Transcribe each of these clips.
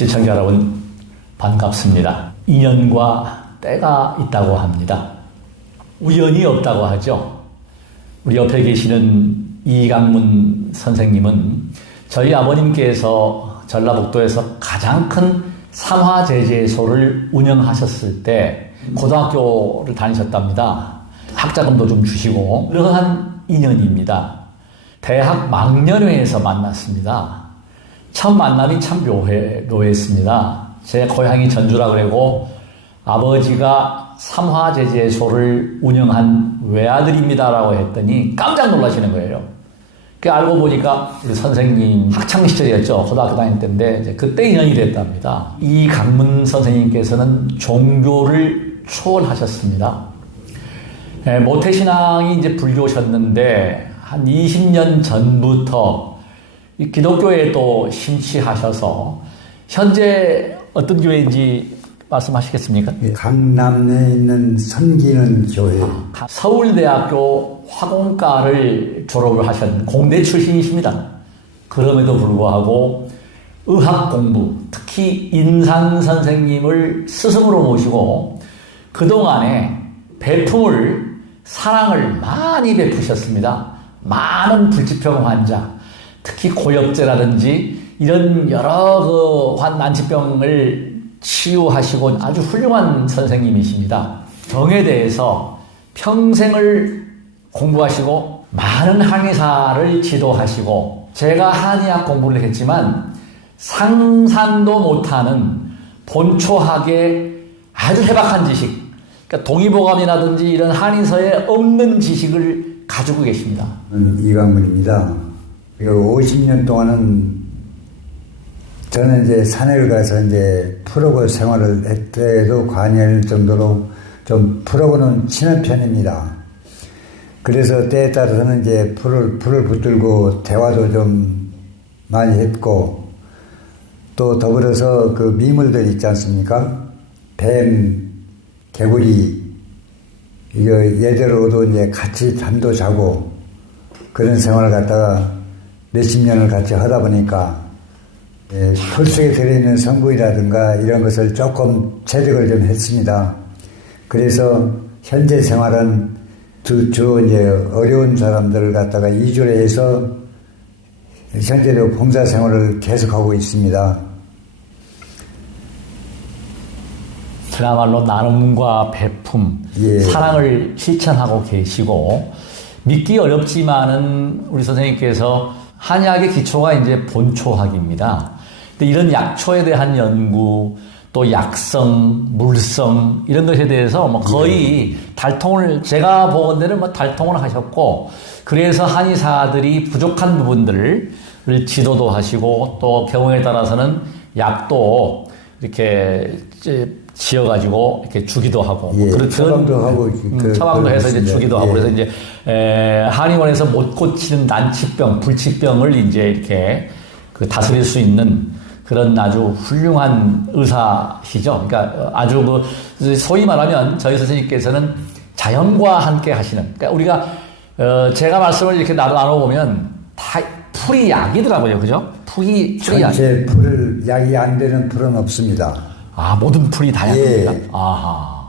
시청자 여러분 반갑습니다. 인연과 때가 있다고 합니다. 우연이 없다고 하죠. 우리 옆에 계시는 이강문 선생님은 저희 아버님께서 전라북도에서 가장 큰 삼화제재소를 운영하셨을 때 고등학교를 다니셨답니다. 학자금도 좀 주시고 그러한 인연입니다. 대학 막년회에서 만났습니다. 첫 만남이 참 묘했습니다. 제 고향이 전주라 그러고 아버지가 삼화제재소를 운영한 외아들입니다라고 했더니 깜짝 놀라시는 거예요. 알고 보니까 우리 선생님 학창시절이었죠. 고등학교 다닐 때인데 이제 그때 인연이 됐답니다. 이강문 선생님께서는 종교를 초월하셨습니다. 모태신앙이 이제 불교셨는데 한 20년 전부터 기독교에 또 심취하셔서 현재 어떤 교회인지 말씀하시겠습니까? 강남에 있는 선기는 교회. 서울대학교 화공과를 졸업을 하신 공대 출신이십니다. 그럼에도 불구하고 의학 공부, 특히 인산 선생님을 스승으로 모시고 그동안에 배품을, 사랑을 많이 베푸셨습니다. 많은 불치병 환자, 특히 고엽제라든지 이런 여러 난치병을 치유하시고 아주 훌륭한 선생님이십니다. 정에 대해서 평생을 공부하시고 많은 한의사를 지도하시고 제가 한의학 공부를 했지만 상상도 못하는 본초학의 아주 해박한 지식, 그러니까 동의보감이라든지 이런 한의서에 없는 지식을 가지고 계십니다. 이강문입니다. 50년 동안은 저는 이제 산을 가서 이제 풀어고 생활을 했대도 관여할 정도로 좀 풀어고는 친한 편입니다. 그래서 때에 따라서는 이제 풀을 붙들고 대화도 좀 많이 했고 또 더불어서 그 미물들 있지 않습니까? 뱀, 개구리, 이거 얘들하고도 이제 같이 잠도 자고 그런 생활을 갖다가 몇십 년을 같이 하다 보니까 풀 속에 들어있는 성분이라든가 이런 것을 조금 체득을 좀 했습니다. 그래서 현재 생활은 주로 이제 어려운 사람들을 갖다가 이주를 해서 현재도 봉사 생활을 계속하고 있습니다. 그야말로 나눔과 배품, 사랑을 실천하고 계시고 믿기 어렵지만은 우리 선생님께서 한의학의 기초가 이제 본초학입니다. 근데 이런 약초에 대한 연구, 또 약성, 물성 이런 것에 대해서 뭐 거의 달통을 제가 보건대는 뭐 달통을 하셨고 그래서 한의사들이 부족한 부분들을 지도도 하시고 또 경우에 따라서는 약도 이렇게 지어가지고 이렇게 주기도 하고 처방도 하고 처방도 해서 이제 주기도 하고 그래서 이제 한의원에서 못 고치는 난치병, 불치병을 이제 이렇게 다스릴 수 있는 그런 아주 훌륭한 의사시죠. 그러니까 아주 소위 말하면 저희 선생님께서는 자연과 함께 하시는. 그러니까 우리가 제가 말씀을 이렇게 나눠보면 다 풀이 약이더라고요, 그죠? 풀이 약. 전체 풀을 약이 안 되는 풀은 없습니다. 아, 모든 풀이 다 약입니다. 아하.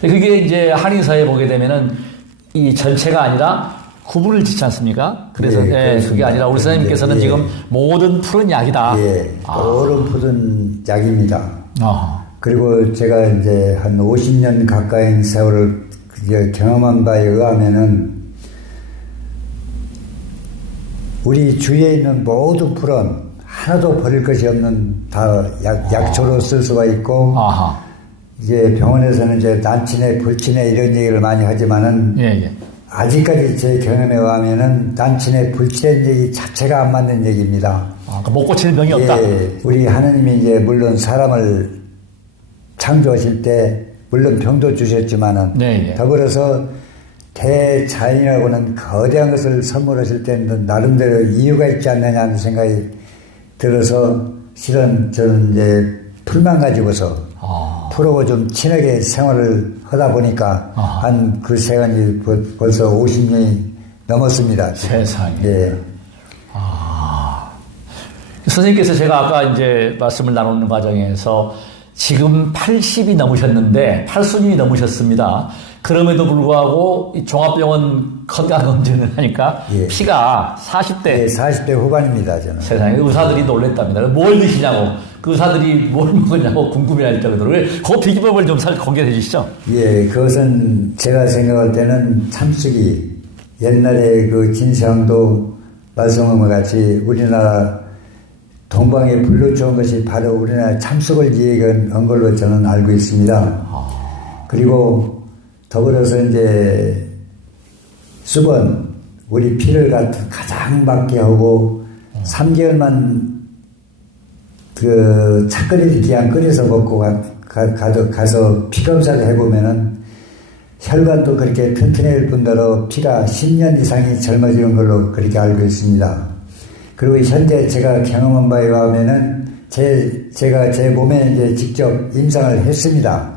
그게 이제 한의사에 보게 되면은 이 전체가 아니라 구분을 짓지 않습니까? 그래서 그게 아니라 우리 선생님께서는 지금 모든 풀은 약이다. 모든 풀은 약입니다. 그리고 제가 이제 한 50년 가까이 세월을 경험한 바에 의하면은 우리 주위에 있는 모든 풀은 하나도 버릴 것이 없는 다 약초로 쓸 수가 있고 이제 병원에서는 이제 난치네 불치네 이런 얘기를 많이 하지만은 아직까지 제 경험에 의하면은 난치네 불치네 얘기 자체가 안 맞는 얘기입니다. 그러니까 못 고치는 병이 없다. 우리 하느님이 이제 물론 사람을 창조하실 때 물론 병도 주셨지만은 더불어서 대자연이라고는 거대한 것을 선물하실 때는 나름대로 이유가 있지 않느냐는 생각이 들어서 실은 저는 이제 풀만 가지고서 풀하고 좀 친하게 생활을 하다 보니까 한 그 시간이 벌써 50년이 넘었습니다. 세상에. 선생님께서 제가 아까 이제 말씀을 나누는 과정에서 지금 80이 넘으셨는데 8순이 넘으셨습니다. 그럼에도 불구하고 이 종합병원 건강검진을 하니까 예. 피가 40대. 예, 40대 후반입니다, 저는. 세상에 의사들이 놀랬답니다. 뭘 드시냐고, 그 의사들이 뭘 먹었냐고 궁금해할 정도로. 그 비법을 좀 공개해 주시죠. 예, 그것은 제가 생각할 때는 참수기. 옛날에 그 진시황도 말씀한 것 같이 우리나라 동방에 불러주은 것이 바로 우리나라 참수를 이해한 걸로 저는 알고 있습니다. 그리고 더불어서 이제 수건, 우리 피를 가장 맑게 하고 3개월만 그 차끓이를 그냥 끓여서 먹고 가서 피 검사를 해보면은 혈관도 그렇게 튼튼해질 뿐더러 피가 10년 이상이 젊어지는 걸로 그렇게 알고 있습니다. 그리고 현재 제가 경험한 바에 의하면은 제가 제 몸에 이제 직접 임상을 했습니다.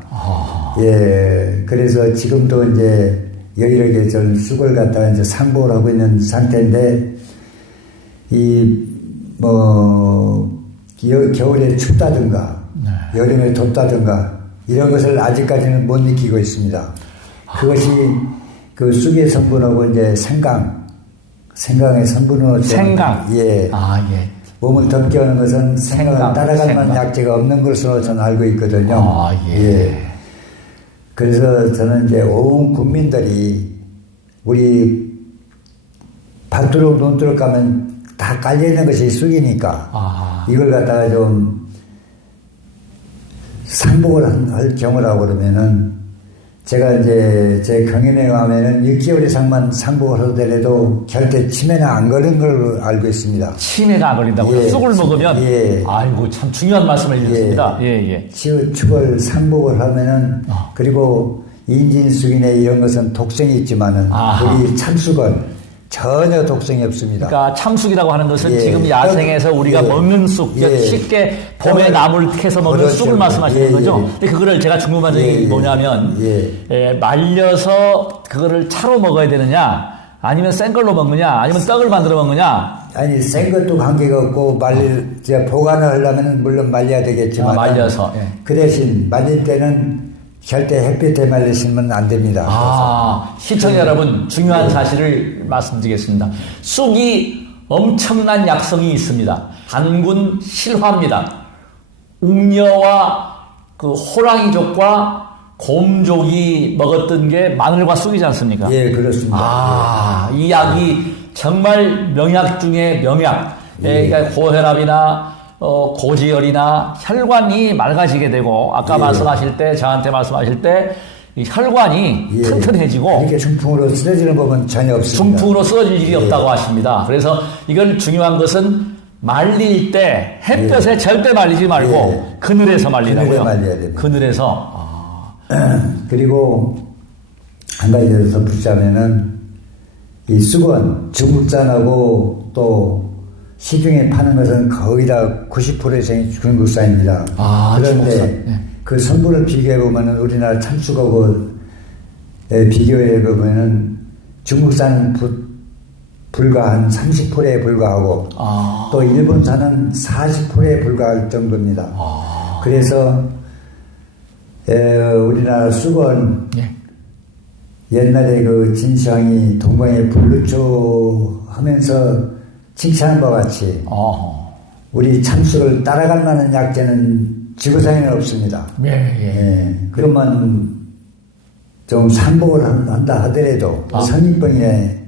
예, 그래서 지금도 이제 여기저기 전 수고를 갖다가 이제 상봉을 하고 있는 상태인데, 겨울에 춥다든가, 여름에 덥다든가, 이런 것을 아직까지는 못 느끼고 있습니다. 그것이 그 쑥의 성분하고 이제 생강의 성분으로. 생강? 예. 예. 몸을 덥게 하는 것은 생강을 따라갈 만한 약재가 없는 것으로 저는 알고 있거든요. 예. 그래서 저는 이제 온 국민들이 우리 밭두룩 논두룩 가면 다 깔려있는 것이 쑥이니까 이걸 갖다가 좀 상복을 할 경우라고 그러면은 제가 이제 제 경험에 가면은 6개월 이상만 상복을 하더라도 절대 치매나 안 걸린 걸로 알고 있습니다. 치매가 안 걸린다고요? 예, 쑥을 먹으면? 예. 아이고, 참 중요한 말씀을 해주셨습니다. 예. 축을 상복을 하면은, 그리고 인진쑥이나 이런 것은 독성이 있지만은, 우리 참쑥은 전혀 독성이 없습니다. 그러니까 참쑥이라고 하는 것은 지금 야생에서 우리가 먹는 쑥, 쉽게 봄에 나물 캐서 먹는 그렇죠. 쑥을 말씀하시는 거죠. 근데 그거를 제가 궁금한 점이 뭐냐면, 말려서 그거를 차로 먹어야 되느냐, 아니면 센 걸로 먹느냐, 아니면 떡을 만들어 먹느냐. 아니, 센 것도 관계가 없고, 보관을 하려면 물론 말려야 되겠지만. 말려서. 그 대신 말릴 때는 절대 햇빛에 말리시면 안 됩니다. 시청자 여러분, 중요한 사실을 말씀드리겠습니다. 쑥이 엄청난 약성이 있습니다. 단군 실화입니다. 웅녀와 그 호랑이족과 곰족이 먹었던 게 마늘과 쑥이지 않습니까? 예, 그렇습니다. 이 약이 정말 명약 중에 명약. 그러니까 고혈압이나 고지혈이나 혈관이 맑아지게 되고, 아까 말씀하실 때, 저한테 말씀하실 때, 이 혈관이 튼튼해지고. 이렇게 중풍으로 쓰러지는 법은 전혀 없습니다. 중풍으로 쓰러질 일이 없다고 하십니다. 그래서 이건 중요한 것은 말릴 때 햇볕에 절대 말리지 말고 그늘에서 말리라고요. 그늘에 말려야 됩니다. 그늘에서. 그리고 한 가지 더 덧붙자면은 이 쑥은 중국산하고 또 시중에 파는 것은 거의 다 90% 이상이 중국산입니다. 그런데 그 성분을 비교해보면 우리나라 참쑥하고 비교해보면 중국산은 불과 한 30%에 불과하고 또 일본산은 40%에 불과할 정도입니다. 그래서 우리나라 쑥은 옛날에 그 진시황이 동방에 불루초 하면서 칭찬한 것 같이 우리 참쑥을 따라갈 만한 약재는 지구상에는 없습니다. 그러면 좀 상복을 한다 하더라도 성인병에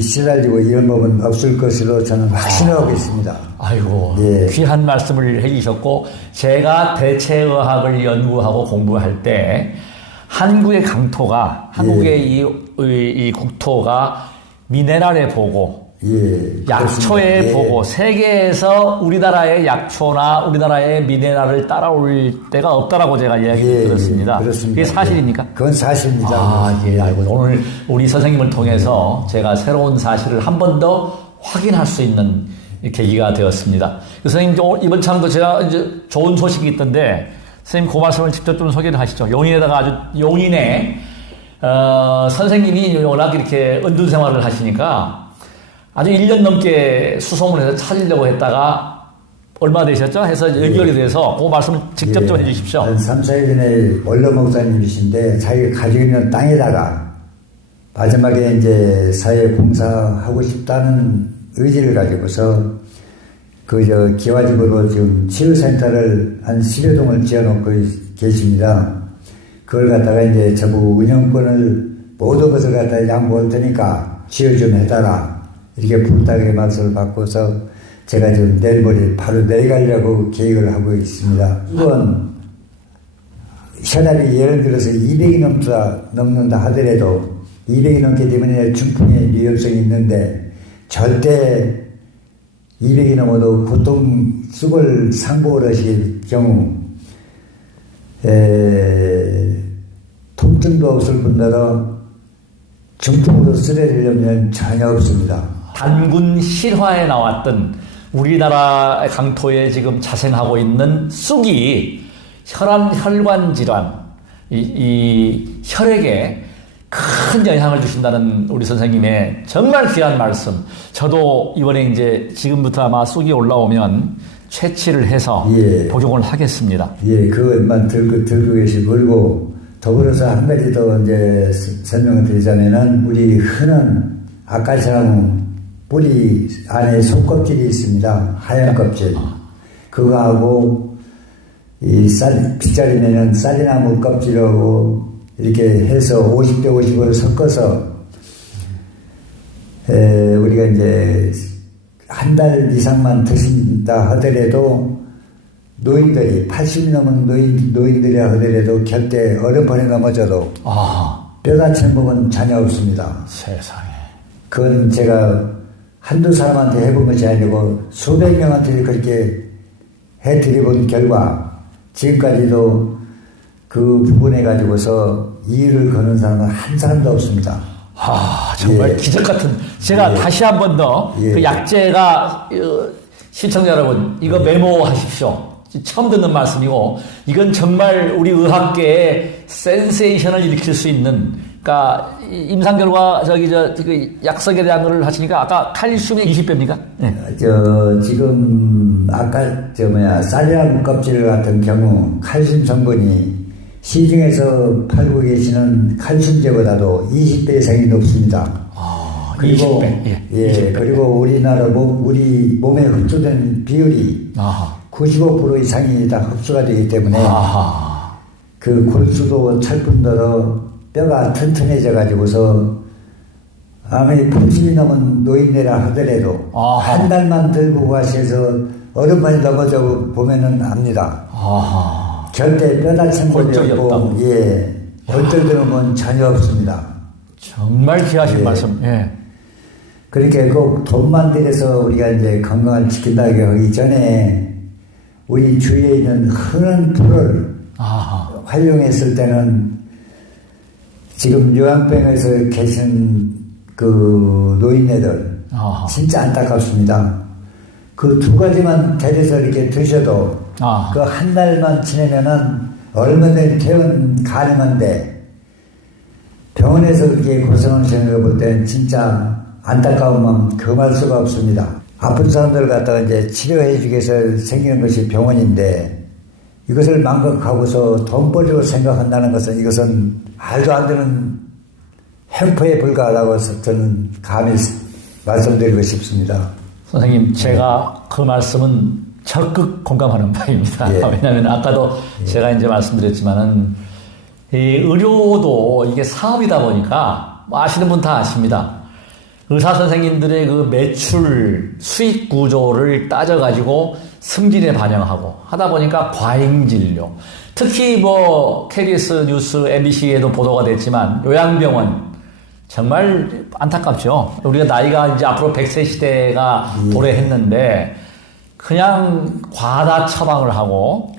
시달리고 이런 법은 없을 것으로 저는 확신하고 있습니다. 아이고, 귀한 말씀을 해주셨고, 제가 대체의학을 연구하고 공부할 때 한국의 강토가, 한국의 이 국토가 미네랄에 보고 약초에 보고 세계에서 우리나라의 약초나 우리나라의 미네랄을 따라올 때가 없다라고 제가 이야기를 들었습니다. 그렇습니다. 그게 사실입니까? 그건 사실입니다. 알고 오늘 우리 선생님을 통해서 제가 새로운 사실을 한 번 더 확인할 수 있는 계기가 되었습니다. 선생님, 이번 참도 제가 이제 좋은 소식이 있던데, 선생님 그 말씀을 직접 좀 소개를 하시죠. 용인에다가 아주 용인에 선생님이 워낙 이렇게 은둔 생활을 하시니까 아주 1년 넘게 수소문해서 찾으려고 했다가 얼마 되셨죠? 해서 연결이 돼서 그 말씀을 직접 좀 해주십시오. 한 3, 4일 전에 원로 목사님이신데 자기가 가지고 있는 땅에다가 마지막에 이제 사회 봉사하고 싶다는 의지를 가지고서 기와집으로 지금 치유센터를 한 10여 동을 지어놓고 계십니다. 그걸 갖다가 이제 저보고 운영권을 모든 것을 갖다 양보할 테니까 지어 좀 해달라. 이렇게 부탁의 말씀을 받고서 제가 지금 내일 모레 바로 내려가려고 계획을 하고 있습니다. 이건 현합이 예를 들어서 200이 넘는다 하더라도 200이 넘기 때문에 중풍의 위험성이 있는데 절대 200이 넘어도 고통 수골 상복을 하실 경우 통증도 없을 뿐더러 중풍으로 쓰러지려면 전혀 없습니다. 단군 실화에 나왔던 우리나라 강토에 지금 자생하고 있는 쑥이 혈관 질환, 이 혈액에 큰 영향을 주신다는 우리 선생님의 정말 귀한 말씀. 저도 이번에 이제 지금부터 아마 쑥이 올라오면 채취를 해서 복용을 하겠습니다. 그것만 들고 계시고, 그리고 더불어서 한 가지 더 이제 설명을 드리자면은 우리 흔한 아카시나무 뿌리 안에 속껍질이 있습니다. 하얀 껍질. 그거하고 이 빗자루면은 쌀이나무 껍질하고 이렇게 해서 50대 50으로 섞어서 우리가 이제 한 달 이상만 드신다 하더라도 노인들이 80이 넘은 노인들이 하더라도 곁에 얼음판에 넘어져도 뼈다침복은 전혀 없습니다. 세상에. 그건 제가 한두 사람한테 해본 것이 아니고 수백 명한테 그렇게 해드려본 결과 지금까지도 그 부분에 가지고서 이의를 거는 사람은 한 사람도 없습니다. 정말 기적 같은. 제가 다시 한 번 더 그 약재가 시청자 여러분 이거 메모하십시오. 처음 듣는 말씀이고 이건 정말 우리 의학계에 센세이션을 일으킬 수 있는. 그러니까 임상 결과 그 약석에 대한 걸 하시니까 아까 칼슘이 20배입니까? 네. 지금 아까 쌀이나무 껍질 같은 경우 칼슘 성분이 시중에서 팔고 계시는 칼슘제보다도 20배 이상이 높습니다. 그리고 20배. 그리고 우리나라 우리 몸에 흡수된 비율이 95% 이상이 다 흡수가 되기 때문에 그 골수도 찰뿐더러 뼈가 튼튼해져 가지고서 아무리 80이 넘은 노인네라 하더라도 한 달만 들고 가셔서 얼음판에 넘어져 보면은 압니다. 절대 뼈다침복이 없고 얼떨드는 건 전혀 없습니다. 정말 귀하신 말씀. 그러니까 꼭 돈만 들여서 우리가 이제 건강을 지킨다고 하기 전에 우리 주위에 있는 흔한 풀을 활용했을 때는 지금 요양병에서 계신 그 노인네들 진짜 안타깝습니다. 그 두 가지만 데려서 이렇게 드셔도 그 한 달만 지내면은 얼마든지 퇴원 가능한데 병원에서 그렇게 고생하시는 걸 볼 때는 진짜 안타까운 마음 금할 수가 없습니다. 아픈 사람들 갖다가 이제 치료해 주기 위해서 생기는 것이 병원인데 이것을 망각하고서 돈벌이로 생각한다는 것은 이것은 말도 안 되는 횡포에 불과하다고 저는 감히 말씀드리고 싶습니다. 선생님, 제가 그 말씀은 적극 공감하는 바입니다. 왜냐하면 아까도 제가 이제 말씀드렸지만은 이 의료도 이게 사업이다 보니까 아시는 분 다 아십니다. 의사 선생님들의 그 매출 수익 구조를 따져가지고 승진에 반영하고 하다 보니까 과잉 진료. 특히 KBS 뉴스, MBC에도 보도가 됐지만 요양병원 정말 안타깝죠. 우리가 나이가 이제 앞으로 100세 시대가 도래했는데 그냥 과다 처방을 하고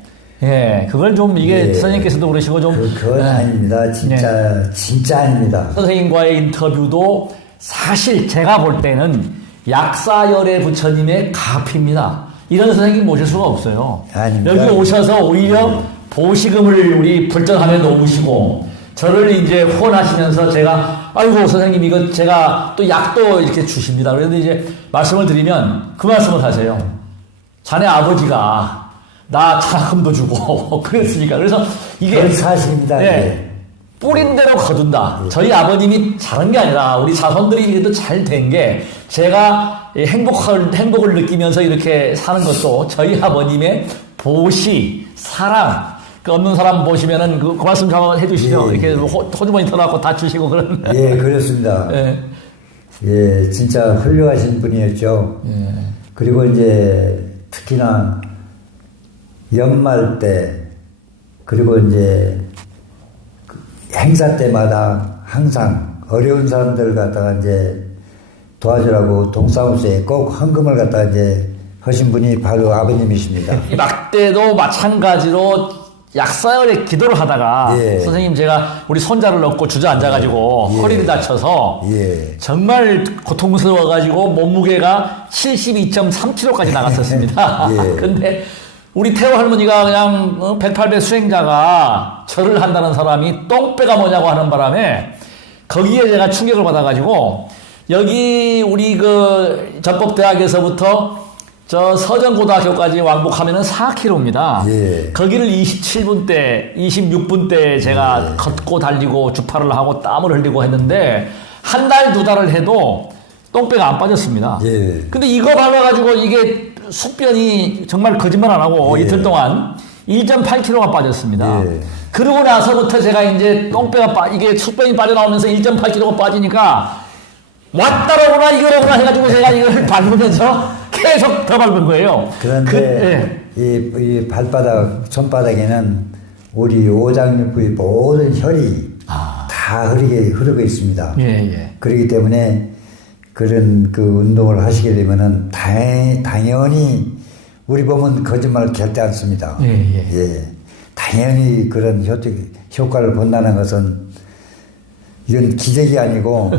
그걸 좀 이게 선생님께서도 그러시고 좀 그건 아닙니다. 진짜 아닙니다. 선생님과의 인터뷰도 사실 제가 볼 때는 약사열애 부처님의 가피입니다. 이런 선생님 모실 수가 없어요. 아닙니다. 여기 오셔서 오히려 보시금을 우리 불전함에 놓으시고 저를 이제 후원하시면서 제가 아이고 선생님 이거 제가 또 약도 이렇게 주십니다. 그런데 이제 말씀을 드리면 그 말씀을 하세요. 자네 아버지가 나 장학금도 주고 그랬으니까. 그래서 이게 그건 사실입니다. 네, 뿌린 대로 거둔다. 저희 아버님이 잘한 게 아니라 우리 자손들이 이래도 잘 된 게 제가 행복을 느끼면서 이렇게 사는 것도 저희 아버님의 보시, 사랑. 그 없는 사람 보시면은 그 말씀 좀 해주시죠. 예, 이렇게 호주머니 털어갖고 다 주시고 그런. 예, 그렇습니다. 예. 예, 진짜 훌륭하신 분이었죠. 예. 그리고 이제 특히나 연말 때 그리고 이제 행사 때마다 항상 어려운 사람들 갖다가 이제 도와주라고 동사무소에 꼭 헌금을 갖다가 이제 하신 분이 바로 아버님이십니다. 이 막대도 마찬가지로 약사열에 기도를 하다가 예. 선생님 제가 우리 손자를 넣고 주저앉아가지고 예. 허리를 다쳐서 예. 정말 고통스러워가지고 몸무게가 72.3kg까지 나갔었습니다. 예. 근데 우리 태호 할머니가 그냥 108배 수행자가 절을 한다는 사람이 똥배가 뭐냐고 하는 바람에 거기에 제가 충격을 받아가지고 여기 우리 그 전법대학에서부터 저 서정고등학교까지 왕복하면은 4km입니다. 예. 거기를 27분 때, 26분 때 제가 예. 걷고 달리고 주파를 하고 땀을 흘리고 했는데 한 달, 두 달을 해도 똥배가 안 빠졌습니다. 예. 근데 이거 밟아가지고 이게 숙변이 정말 거짓말 안 하고 예. 이틀 동안 1.8kg가 빠졌습니다. 예. 그러고 나서부터 제가 이제 똥배가 이게 숙변이 빠져나오면서 1.8kg가 빠지니까 왔다로구나 이거로구나 해가지고 제가 이걸 밟으면서 계속 더 밟은 거예요. 그런데 이 발바닥, 손바닥에는 우리 오장육부의 모든 혈이 다 흐르고 있습니다. 예, 예. 그렇기 때문에 그런 그 운동을 하시게 되면은 당연히 우리 몸은 거짓말을 절대 안 씁니다. 예, 예. 예. 당연히 그런 효과를 본다는 것은 이건 기적이 아니고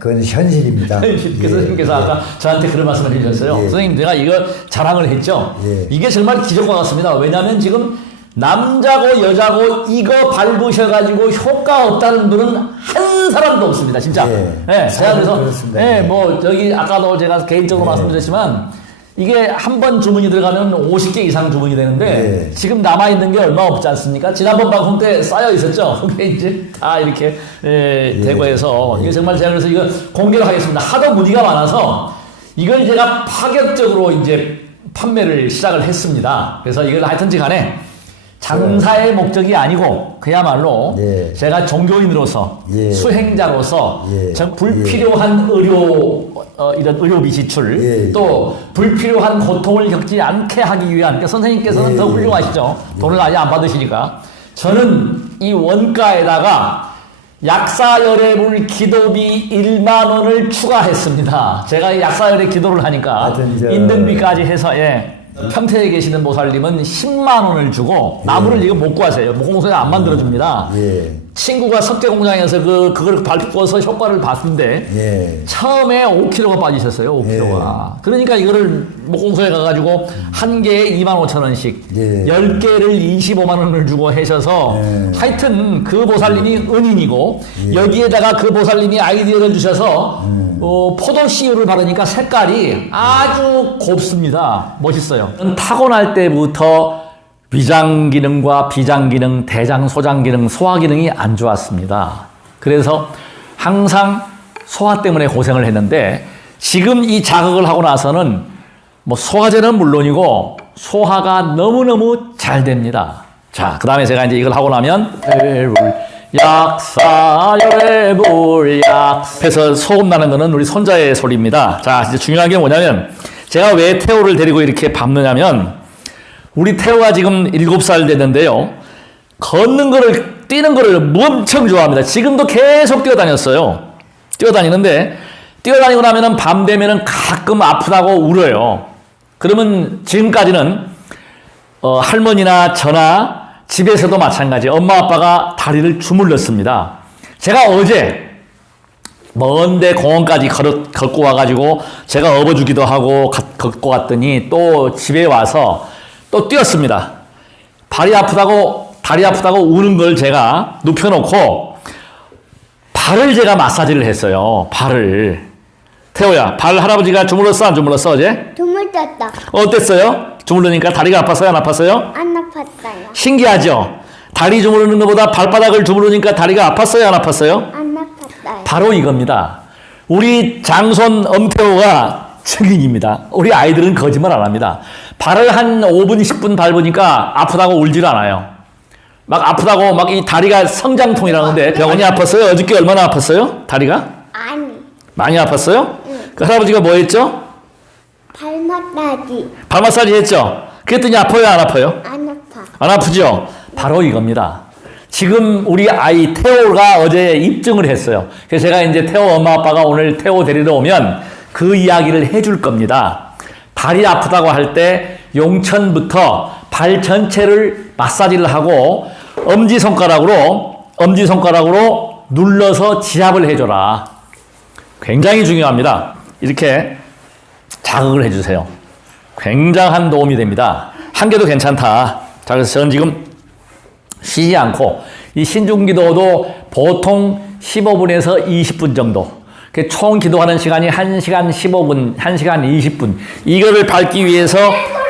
그건 현실입니다. 그래서 선생님께서 아까 저한테 그런 말씀을 해주셨어요. 예. 선생님 내가 이거 자랑을 했죠. 예. 이게 정말 기적과 같습니다. 왜냐하면 지금 남자고 여자고 이거 밟으셔가지고 효과 없다는 분은 한 사람도 없습니다. 진짜. 예. 네, 제가 그래서 그렇습니다. 네, 예. 뭐 저기 아까도 제가 개인적으로 예. 말씀드렸지만 이게 한 번 주문이 들어가면 50개 이상 주문이 되는데 예. 지금 남아있는 게 얼마 없지 않습니까? 지난번 방송 때 쌓여 있었죠. 그게 이제 다 이렇게 되고 해서 이게 정말 제가 그래서 이거 공개를 하겠습니다. 하도 문의가 많아서 이걸 제가 파격적으로 이제 판매를 시작을 했습니다. 그래서 이걸 하여튼지 간에 장사의 목적이 아니고 그야말로 예. 제가 종교인으로서 예. 수행자로서 예. 불필요한 이런 의료비 지출 예. 또 불필요한 고통을 겪지 않게 하기 위한 그러니까 선생님께서는 예. 더 훌륭하시죠. 돈을 아예 안 받으시니까 저는 이 원가에다가 약사열애물 기도비 1만 원을 추가했습니다. 제가 약사열애 기도를 하니까 하여튼 인등비까지 해서 평택에 계시는 모살님은 10만 원을 주고 나무를 이거 못 구하세요. 목공소에 안 만들어줍니다. 예. 친구가 석재공장에서 그걸 밟고서 효과를 봤는데 예. 처음에 5kg가 빠지셨어요. 5kg가. 그러니까 이거를 목공소에 가가지고 한 개에 25,000원씩 예. 10개를 25만 원을 주고 하셔서 예. 하여튼 그 보살님이 은인이고 여기에다가 그 보살님이 아이디어를 주셔서 포도 씨유를 바르니까 색깔이 아주 곱습니다. 멋있어요. 타고날 때부터 위장 기능과 비장 기능, 대장, 소장 기능, 소화 기능이 안 좋았습니다. 그래서 항상 소화 때문에 고생을 했는데 지금 이 자극을 하고 나서는 뭐 소화제는 물론이고 소화가 너무너무 잘 됩니다. 자, 그 다음에 제가 이제 이걸 하고 나면 약사열애불약 해서 소음 나는 거는 우리 손자의 소리입니다. 자, 이제 중요한 게 뭐냐면 제가 왜 태호를 데리고 이렇게 밟느냐면 우리 태호가 지금 7살 됐는데요. 걷는 거를, 뛰는 거를 엄청 좋아합니다. 지금도 계속 뛰어다녔어요. 뛰어다니는데, 뛰어다니고 나면은 밤 되면은 가끔 아프다고 울어요. 그러면 지금까지는, 할머니나 저나 집에서도 마찬가지. 엄마, 아빠가 다리를 주물렀습니다. 제가 어제, 먼데 공원까지 걷고 와가지고 제가 업어주기도 하고 걷고 갔더니 또 집에 와서 또 뛰었습니다. 다리 아프다고 우는 걸 제가 눕혀놓고 발을 제가 마사지를 했어요. 발을. 태호야, 발 할아버지가 주물렀어 안 주물렀어 어제? 주물렀다. 어땠어요? 주무르니까 다리가 아팠어요? 안 아팠어요? 안 아팠어요. 신기하죠? 다리 주무르는 것보다 발바닥을 주무르니까 다리가 아팠어요? 안 아팠어요? 안 아팠어요. 바로 이겁니다. 우리 장손 엄태호가 증인입니다. 우리 아이들은 거짓말 안 합니다. 발을 한 5분, 10분 밟으니까 아프다고 울질 않아요. 막 아프다고 막 이 다리가 성장통이라는데 병원이 아팠어요? 어저께 얼마나 아팠어요? 다리가? 아니, 많이 아팠어요? 그 할아버지가 뭐 했죠? 발 마사지. 발 마사지 했죠? 그랬더니 아파요? 안 아파요? 안 아파. 안 아프죠? 바로 이겁니다. 지금 우리 아이 태호가 어제 입증을 했어요. 그래서 제가 이제 태호 엄마 아빠가 오늘 태호 데리러 오면 그 이야기를 해줄 겁니다. 발이 아프다고 할 때 용천부터 발 전체를 마사지를 하고 엄지손가락으로 눌러서 지압을 해줘라. 굉장히 중요합니다. 이렇게 자극을 해주세요. 굉장한 도움이 됩니다. 한 개도 괜찮다. 자, 그래서 저는 지금 쉬지 않고 이 신중기도도 보통 15분에서 20분 정도. 총 기도하는 시간이 1시간 15분, 1시간 20분. 이거를 밟기 위해서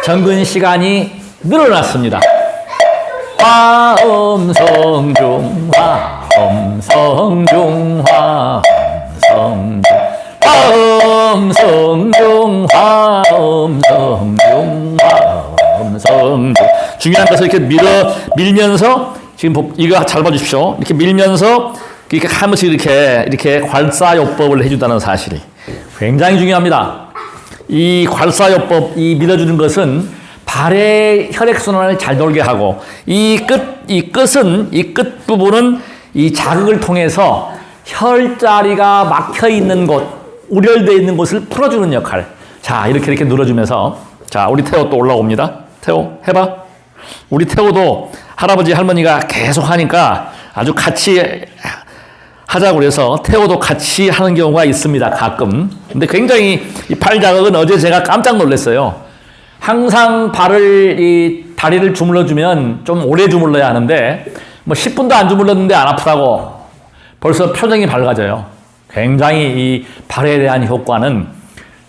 정근 시간이 늘어났습니다. 화엄성중, 화엄성중, 화엄성중, 화엄성중, 화엄성중, 화엄성중. 중요한 것을 이렇게 밀면서, 지금 이거 잘 봐주십시오. 이렇게 밀면서, 이렇게 한 번씩 이렇게 괄사요법을 해준다는 사실이 굉장히 중요합니다. 이 괄사요법, 이 밀어주는 것은 발의 혈액순환을 잘 돌게 하고, 이 끝 부분은 이 자극을 통해서 혈자리가 막혀 있는 곳, 우열되어 있는 곳을 풀어주는 역할. 자, 이렇게 눌러주면서, 자, 우리 태호 또 올라옵니다. 태호, 해봐. 우리 태호도 할아버지, 할머니가 계속 하니까 아주 같이 하자고 그래서 태호도 같이 하는 경우가 있습니다. 가끔. 근데 굉장히 이 팔 자극은 어제 제가 깜짝 놀랐어요. 항상 다리를 주물러주면 좀 오래 주물러야 하는데, 뭐 10분도 안 주물렀는데 안 아프다고 벌써 표정이 밝아져요. 굉장히 이 발에 대한 효과는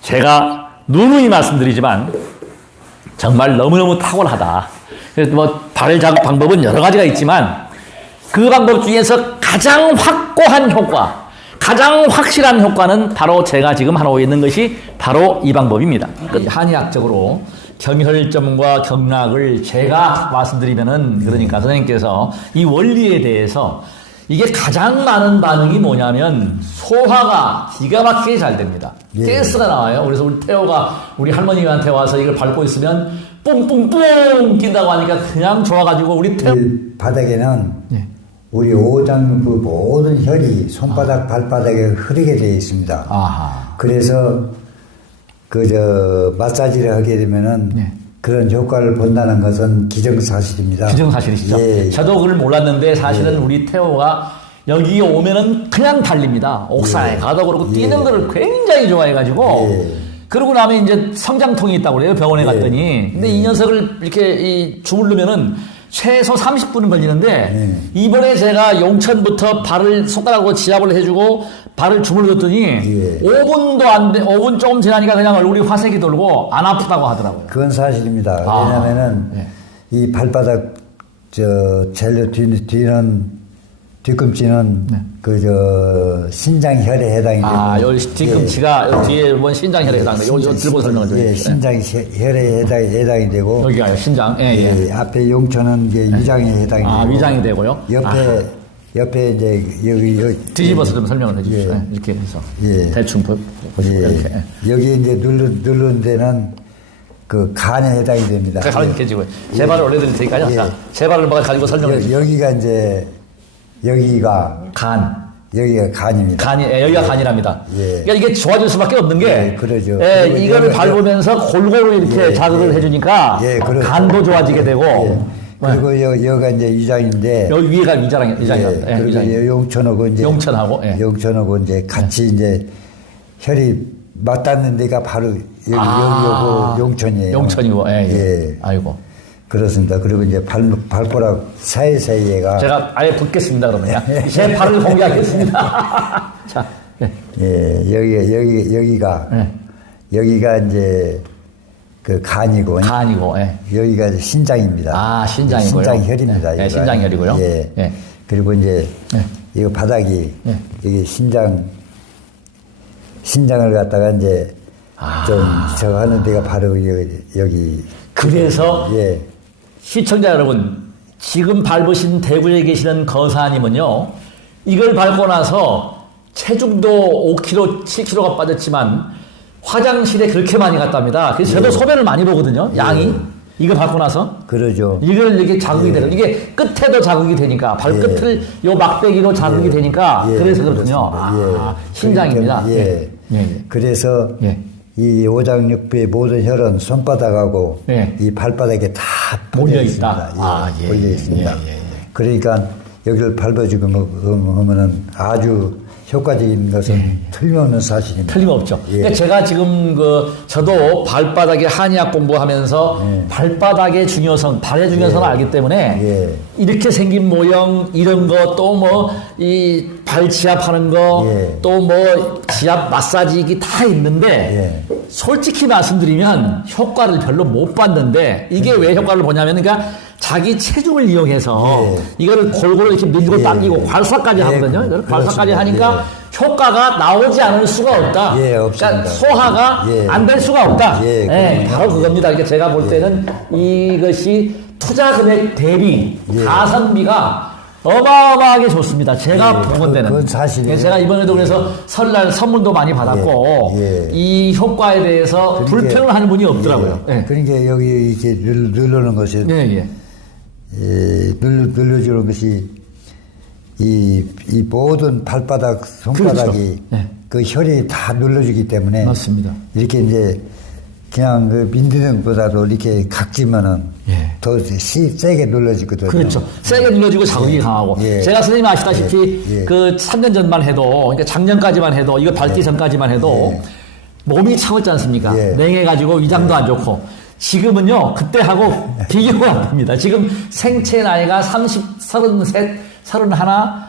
제가 누누이 말씀드리지만 정말 너무너무 탁월하다. 그래서 뭐 발을 자극 방법은 여러 가지가 있지만 그 방법 중에서 가장 확고한 효과, 가장 확실한 효과는 바로 제가 지금 하고 있는 것이 바로 이 방법입니다. 한의학적으로 경혈점과 경락을 제가 말씀드리면은, 그러니까 선생님께서 이 원리에 대해서 이게 가장 많은 반응이 뭐냐면 소화가 기가 막히게 잘 됩니다. 가스가 나와요. 그래서 우리 태호가 우리 할머니한테 와서 이걸 밟고 있으면 뿡뿡뿡 낀다고 하니까 그냥 좋아가지고 우리 태호 바닥에는 우리 오장부 모든 혈이 손바닥, 발바닥에 흐르게 되어 있습니다. 아하. 그래서 마사지를 하게 되면은 그런 효과를 본다는 것은 기정사실입니다. 기정사실이시죠? 예. 저도 그걸 몰랐는데 사실은 우리 태호가 여기 오면은 그냥 달립니다. 옥상에 가도 그렇고 뛰는 거를 굉장히 좋아해가지고 그러고 나면 이제 성장통이 있다고 그래요. 병원에 갔더니. 근데 이 녀석을 이렇게 주무르면은 최소 30분은 걸리는데 이번에 제가 용천부터 발을 손가락으로 지압을 해주고 발을 주물렀더니 5분도 안 돼, 5분 조금 지나니까 그냥 얼굴이 화색이 돌고 안 아프다고 하더라고요. 그건 사실입니다. 왜냐면은 이 발바닥 제일 뒤꿈치는 신장혈에 해당이 되고. 요 뒤꿈치가 요 뒤에 본 신장혈에 해당돼요. 요 들고 설명을 드릴게요. 신장혈에 해당이 되고. 여기가요, 신장. 앞에 용천은 이제 위장에 해당이 되고. 위장이 되고요. 옆에 이제 여기 뒤집어서 좀 설명을 해주십시오. 이렇게 해서 대충 보시고 이렇게. 여기 이제 누른 데는 그 간에 해당이 됩니다. 가만히 계시고요. 제 발을 올려드릴 테니까요. 자, 제 발을 가지고 설명해 주세요. 여기가 이제 여기가 간입니다. 여기가 간이랍니다. 그러니까 이게 좋아질 수밖에 없는 게, 그러죠. 이거를 밟으면서 골고루 이렇게 자극을 해주니까 간도 좋아지게 되고. 그리고 여기가 이제 위장인데. 여기 위가 위장이랍니다. 그리고 용천하고 이제 같이 이제 혈이 맞닿는 데가 바로 여기 용천이에요. 용천이고, 아이고. 그렇습니다. 그리고 이제 발가락 사이사이에가. 제가 아예 붙겠습니다, 그러면. 제 발을 공개하겠습니다. 자, 여기가 이제 그 간이고. 간이고, 예. 여기가 신장입니다. 아, 신장이고요. 신장혈입니다. 네, 신장혈이고요. 예. 예. 그리고 이제 예. 이거 바닥이 예. 여기 신장을 갖다가 이제 좀 저거 하는 데가 바로 여기. 그래서 예. 시청자 여러분, 지금 밟으신 대구에 계시는 거사님은요, 이걸 밟고 나서 체중도 5kg, 7kg가 빠졌지만 화장실에 그렇게 많이 갔답니다. 그래서 저도 소변을 많이 보거든요, 양이. 이거 밟고 나서. 그러죠. 이걸 이렇게 자극이 되는, 이게 끝에도 자극이 되니까, 발끝을 요 막대기로 자극이 되니까, 그래서 그렇군요. 그렇습니다. 신장입니다. 그러니까, 그래서 이 오장육부의 모든 혈은 손바닥하고 이 발바닥에 다 몰려 있습니다. 몰려 있습니다. 그러니까 여기를 밟아주고 하면은 아주 효과적인 것은 틀림없는 사실입니다. 틀림없죠. 그러니까 제가 지금 저도 발바닥에 한의학 공부하면서 발바닥의 중요성, 발의 중요성을 알기 때문에 이렇게 생긴 모형, 이런 거, 또 뭐, 이 발 지압하는 거, 또 뭐, 지압 마사지기 다 있는데, 솔직히 말씀드리면 효과를 별로 못 봤는데, 이게 왜 효과를 보냐면, 그러니까 자기 체중을 이용해서 이거를 골고루 이렇게 밀고 당기고 괄사까지 하거든요. 이걸 괄사까지 하니까 효과가 나오지 않을 수가 없다. 그러니까 소화가 안 될 수가 없다. 바로 그겁니다. 그러니까 제가 볼 때는 이것이 투자 금액 대비 가성비가 어마어마하게 좋습니다. 제가 본 데는. 그건 사실이에요. 제가 이번에도 그래서 설날 선물도 많이 받았고 이 효과에 대해서 불평을 하는 분이 없더라고요. 그러니까 여기 이렇게 누르는 것이 눌러주는 것이 이 모든 발바닥, 손바닥이 그 혈이 다 눌러주기 때문에 맞습니다. 이렇게 이제 그냥 그 민드등보다도 이렇게 각지면은 더 세게 눌러지거든요. 그렇죠. 세게 눌러지고 자극이 강하고. 제가 선생님 아시다시피 그 3년 전만 해도, 그러니까 작년까지만 해도, 이거 밟기 전까지만 해도 몸이 차갑지 않습니까? 냉해가지고 위장도 안 좋고. 지금은요, 그때하고 비교가 안 됩니다. 지금 생체 나이가 30, 33, 31,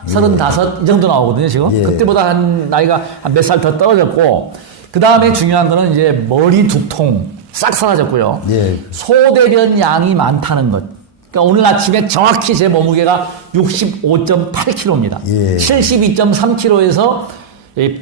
35, 이 정도 나오거든요, 지금. 그때보다 한 나이가 한 몇 살 더 떨어졌고, 그 다음에 중요한 거는 이제 머리 두통 싹 사라졌고요. 소대변 양이 많다는 것. 그러니까 오늘 아침에 정확히 제 몸무게가 65.8kg입니다. 72.3kg에서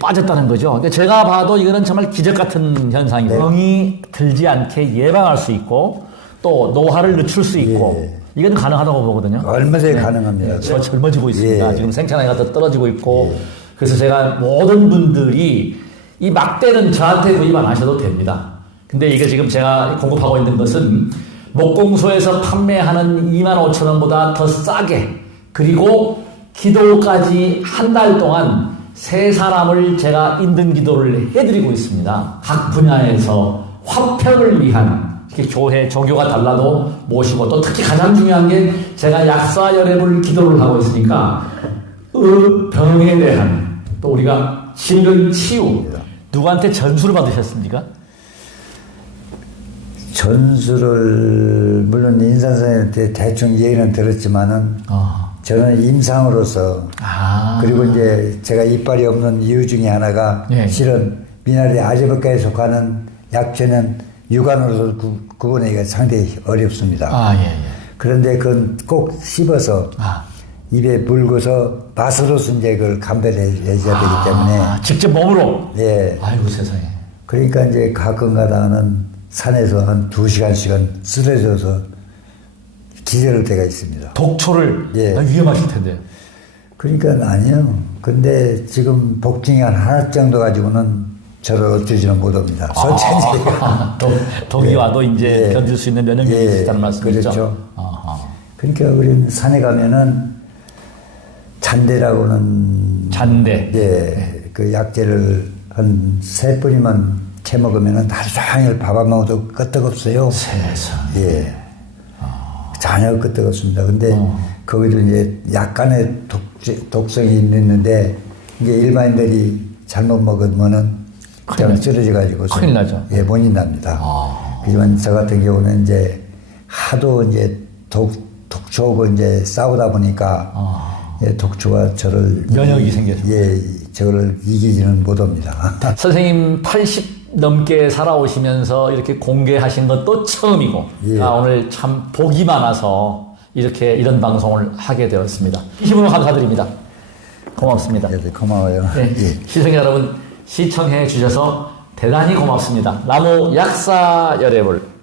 빠졌다는 거죠. 그러니까 제가 봐도 이거는 정말 기적 같은 현상이고 병이 들지 않게 예방할 수 있고 또 노화를 늦출 수 있고 이건 가능하다고 보거든요. 얼마든지 가능합니다. 저 젊어지고 있습니다. 지금 생체나이가 더 떨어지고 있고 그래서 제가 모든 분들이 이 막대는 저한테 구입 안 하셔도 됩니다. 근데 이게 지금 제가 공급하고 있는 것은 목공소에서 판매하는 25,000원보다 더 싸게 그리고 기도까지 한 달 동안 3사람을 제가 인등 기도를 해드리고 있습니다. 각 분야에서 화평을 위한 교회, 종교가 달라도 모시고 또 특히 가장 중요한 게 제가 약사열애물 기도를 하고 있으니까 병에 대한 또 우리가 질병 치유 누구한테 전수를 받으셨습니까? 전수를 물론 인산선생님한테 대충 얘기는 들었지만은 저는 임상으로서 그리고 이제 제가 이빨이 없는 이유 중에 하나가 실은 미나리 아재백과에 속하는 약초는 육안으로서 구분하기가 상당히 어렵습니다. 그런데 그건 꼭 씹어서 입에 물고서 맛으로서 이제 그걸 감별해야 되기 때문에 직접 몸으로? 아이고 세상에. 그러니까 이제 가끔가다는 산에서 한 2시간씩은 쓰러져서 기절할 때가 있습니다. 독초를? 위험하실 텐데요. 그러니까 아니요. 근데 지금 복중이 한 하나 정도 가지고는 저를 어쩌지는 못합니다. 솔직히. 독이 와도 이제 견딜 수 있는 면역력이 있다는 말씀이죠? 그렇죠. 그러니까 우리는 산에 가면은 잔대라고는. 잔대. 그 약재를 한 3뿌리만 채 먹으면은 하루 종일 밥 안 먹어도 끄떡없어요. 세상에. 전혀 끄떡없습니다. 근데 거기도 이제 약간의 독성이 있는데 이게 일반인들이 잘못 먹으면은 그냥 쓰러져가지고 큰일 나죠. 원인 납니다. 하지만 저 같은 경우는 이제 하도 이제 독초하고 이제 싸우다 보니까 독초가 저를 면역이 생겨서 저를 이기지는 못합니다. 선생님 80 넘게 살아오시면서 이렇게 공개하신 것도 처음이고, 예. 오늘 참 복이 많아서 이렇게 이런 방송을 하게 되었습니다. 힘으로 감사드립니다. 고맙습니다. 네, 고마워요. 네, 예. 시청자 여러분, 시청해 주셔서 대단히 고맙습니다. 나무 약사 열애불